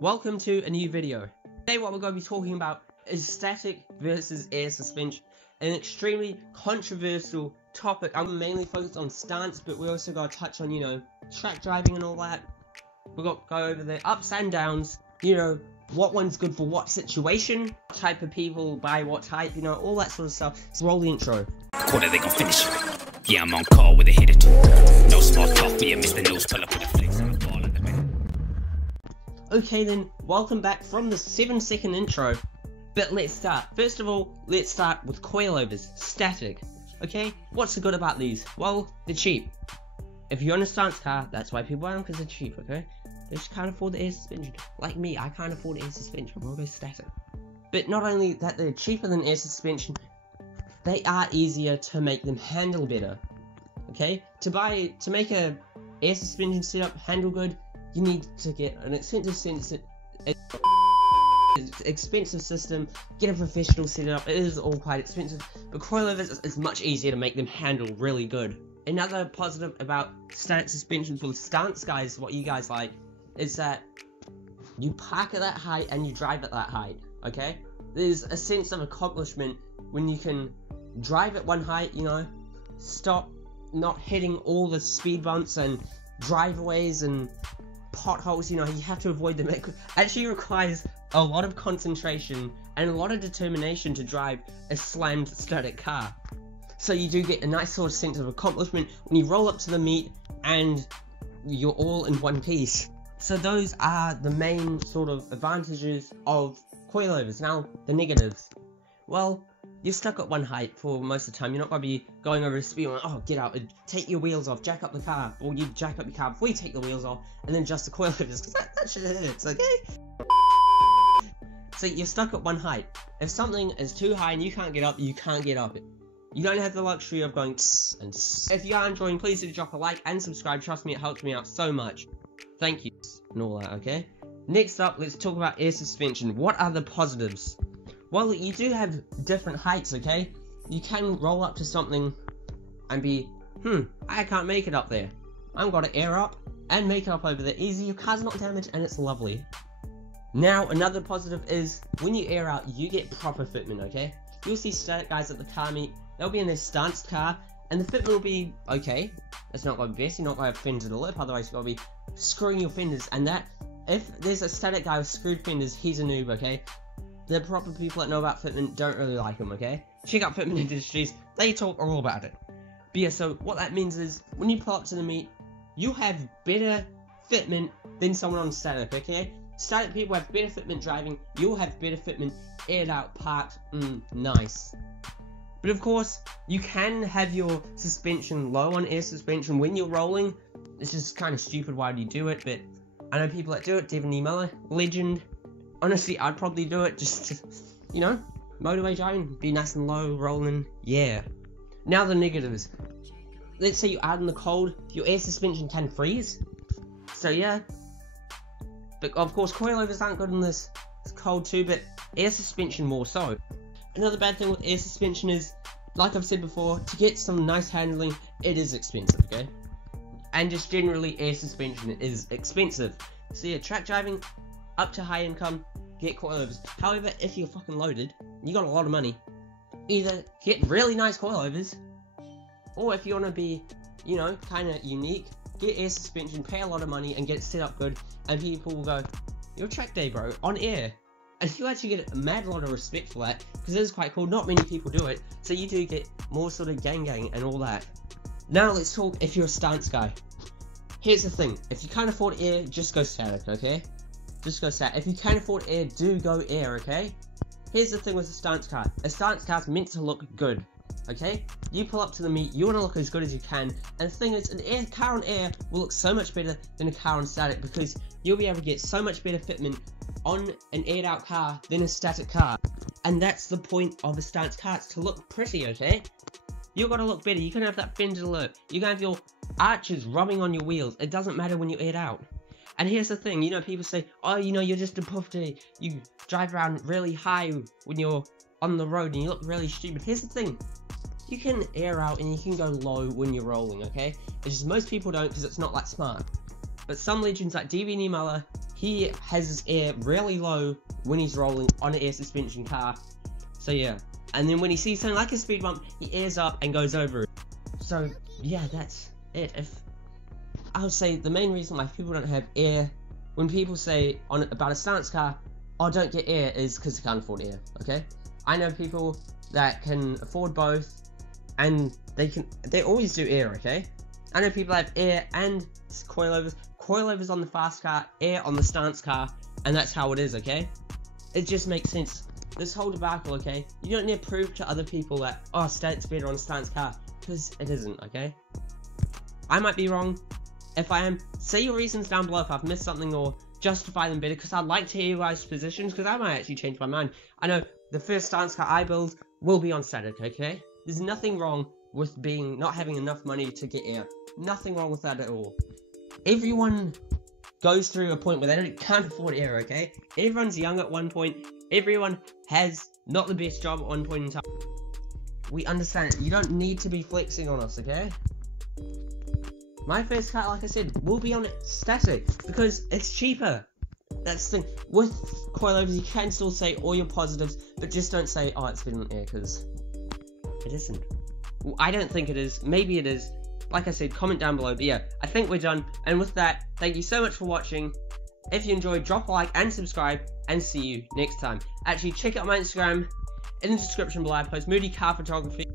Welcome to a new video. Today what we're going to be talking about is static versus air suspension, an extremely controversial topic. I'm mainly focused on stance, but we also got to touch on, track driving and all that. We've got to go over the ups and downs, what one's good for what situation, what type of people buy what type, all that sort of stuff. So roll the intro. Quarter they gon' finish. Yeah, I'm on call with a hit or two. No small talk, me and Mr. News pull up with a flex on the ball in the back. Okay then, welcome back from the 7-second intro. But let's start. First of all, let's start with coilovers, static. Okay, what's the good about these? Well, they're cheap. If you're in a stance car, that's why people buy them, because they're cheap, okay? They just can't afford the air suspension. Like me, I can't afford air suspension, I'm gonna go static. But not only that they're cheaper than air suspension, they are easier to make them handle better. Okay? To make a air suspension setup handle good, you need to get an expensive system, get a professional setup. It is all quite expensive, but coilovers is much easier to make them handle really good. Another positive about static suspension for the stance guys, what you guys like, is that you park at that height and you drive at that height, okay? There's a sense of accomplishment when you can drive at one height, stop not hitting all the speed bumps and driveways and potholes, you have to avoid them. It actually requires a lot of concentration and a lot of determination to drive a slammed static car. So you do get a nice sort of sense of accomplishment when you roll up to the meet and you're all in one piece. So those are the main sort of advantages of coilovers. Now, the negatives. Well, you're stuck at one height for most of the time. You're not going to be going over a speed and oh, get out, take your wheels off, jack up the car. Or you jack up your car before you take the wheels off and then adjust the coilovers, because that shit hurts, okay? So you're stuck at one height. If something is too high and you can't get up, you can't get up it. You don't have the luxury of going tss and tss. If you are enjoying, please do drop a like and subscribe. Trust me, it helps me out so much. Thank you. And all that, okay? Next up, let's talk about air suspension. What are the positives? Well, you do have different heights, okay? You can roll up to something and be, I can't make it up there. I'm gonna air up and make it up over there easy. Your car's not damaged and it's lovely. Now, another positive is when you air out, you get proper fitment, okay? You'll see static guys at the car meet. They'll be in their stance car, and the fitment will be okay. It's not going to be best. You're not going to have fenders in the lip, otherwise you're going to be screwing your fenders. And that, if there's a static guy with screwed fenders, he's a noob, okay? The proper people that know about fitment don't really like him, okay? Check out Fitment Industries. They talk all about it. But yeah, so what that means is when you pull up to the meet, you have better fitment than someone on static, okay? Static people have better fitment driving. You'll have better fitment aired out, parked, nice. But of course, you can have your suspension low on air suspension when you're rolling. It's just kind of stupid, why do you do it? But I know people that do it. Devin E. Miller, legend. Honestly, I'd probably do it just to, motivate driving, be nice and low, rolling, yeah. Now the negatives. Let's say you're out in the cold, your air suspension can freeze. So yeah. But of course, coilovers aren't good in this cold too, but air suspension more so. Another bad thing with air suspension is, like I've said before, to get some nice handling, it is expensive, okay? And just generally, air suspension is expensive. So yeah, track driving, up to high income, get coilovers. However, if you're fucking loaded, you got a lot of money, either get really nice coilovers, or if you want to be, kind of unique, get air suspension, pay a lot of money, and get it set up good, and people will go, your track day, bro, on air. And you actually get a mad lot of respect for that, because it is quite cool. Not many people do it, so you do get more sort of gang and all that. Now let's talk if you're a stance guy. Here's the thing, if you can't afford air, just go static, okay? Just go static. If you can't afford air, do go air, okay? Here's the thing with a stance car. A stance car's meant to look good, okay? You pull up to the meet, you want to look as good as you can, and the thing is, an car on air will look so much better than a car on static, because you'll be able to get so much better fitment on an aired out car than a static car. And that's the point of a stance car, it's to look pretty, okay? You've got to look better, you can have that fender alert, you can have your arches rubbing on your wheels, it doesn't matter when you're aired out. And here's the thing, people say, oh, you're just a puffy, you drive around really high when you're on the road and you look really stupid. Here's the thing, you can air out and you can go low when you're rolling, okay? It's just most people don't, because it's not that smart. But some legends like Devin E. Miller, he has his air really low when he's rolling on an air suspension car. So yeah, and then when he sees something like a speed bump, he airs up and goes over it. So yeah, that's it. I would say the main reason why people don't have air, when people say about a stance car, oh, don't get air, is because they can't afford air. Okay, I know people that can afford both, and they always do air. Okay, I know people that have air and coilovers on the fast car, air on the stance car, and that's how it is. Okay, it just makes sense. This whole debacle, okay, you don't need to prove to other people that, oh, stance better on a stance car, because it isn't. Okay, I might be wrong. If I am, say your reasons down below if I've missed something, or justify them better, because I'd like to hear you guys' positions, because I might actually change my mind. I know the first stance car I build will be on static, okay? There's nothing wrong with not having enough money to get air. Nothing wrong with that at all. Everyone goes through a point where they can't afford air, okay? Everyone's young at one point. Everyone has not the best job at one point in time. We understand it. You don't need to be flexing on us, okay? My first car, like I said, will be on static because it's cheaper. That's the thing. With coilovers, you can still say all your positives, but just don't say, oh, it's better on air, because it isn't. Well, I don't think it is. Maybe it is. Like I said, comment down below. But yeah, I think we're done. And with that, thank you so much for watching. If you enjoyed, drop a like and subscribe, and see you next time. Actually, check out my Instagram in the description below. I post moody car photography.